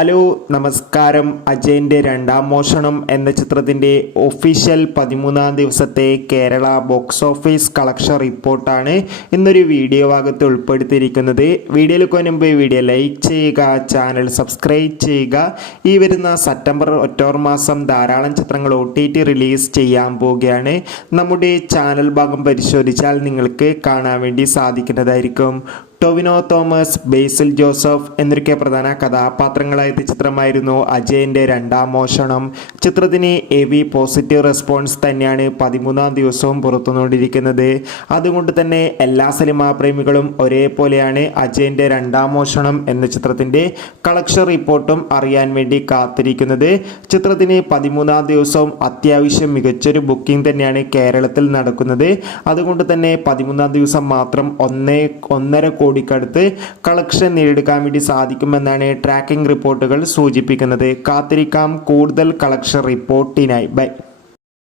Hello നമസ്കാരം. അജയൻ്റെ രണ്ടാം മോഷണം എന്ന ചിത്രത്തിൻ്റെ ഒഫീഷ്യൽ 13-ാം ദിവസത്തെ കേരള ബോക്സ് ഓഫീസ് കളക്ഷൻ റിപ്പോർട്ടാണ് ഇന്നൊരു വീഡിയോ ഭാഗത്ത് ഉൾപ്പെടുത്തിയിരിക്കുന്നത്. വീഡിയോയിലേക്ക് മുൻപ് വീഡിയോ ലൈക്ക് ചെയ്യുക, ചാനൽ സബ്സ്ക്രൈബ് ചെയ്യുക. ഈ വരുന്ന സെപ്റ്റംബർ ഒക്ടോബർ മാസം ധാരാളം ചിത്രങ്ങൾ OTT റിലീസ് ചെയ്യാൻ പോവുകയാണ്. നമ്മുടെ ചാനൽ ഭാഗം പരിശോധിച്ചാൽ നിങ്ങൾക്ക് കാണാൻ വേണ്ടി സാധിക്കുന്നതായിരിക്കും. ടൊവിനോ തോമസ്, ബേസിൽ ജോസഫ് എന്നൊക്കെ പ്രധാന കഥാപാത്രങ്ങളായ ചിത്രമായിരുന്നു അജയൻ്റെ രണ്ടാം മോഷണം. ചിത്രത്തിന് ഹെവി പോസിറ്റീവ് റെസ്പോൺസ് തന്നെയാണ് 13-ാം ദിവസവും പുറത്തുകൊണ്ടിരിക്കുന്നത്. അതുകൊണ്ട് തന്നെ എല്ലാ സിനിമാ പ്രേമികളും ഒരേപോലെയാണ് അജയൻ്റെ രണ്ടാം മോഷണം എന്ന ചിത്രത്തിൻ്റെ കളക്ഷൻ റിപ്പോർട്ടും അറിയാൻ വേണ്ടി കാത്തിരിക്കുന്നത്. ചിത്രത്തിന് 13-ാം ദിവസവും അത്യാവശ്യം മികച്ചൊരു ബുക്കിംഗ് തന്നെയാണ് കേരളത്തിൽ നടക്കുന്നത്. അതുകൊണ്ട് തന്നെ 13-ാം ദിവസം മാത്രം 1.5 കോടിക്കടുത്ത് കളക്ഷൻ നേടിയെടുക്കാൻ വേണ്ടി സാധിക്കുമെന്നാണ് ട്രാക്കിംഗ് റിപ്പോർട്ടുകൾ സൂചിപ്പിക്കുന്നത്. കാത്തിരിക്കാം കൂടുതൽ കളക്ഷൻ റിപ്പോർട്ടിനായി. ബൈ.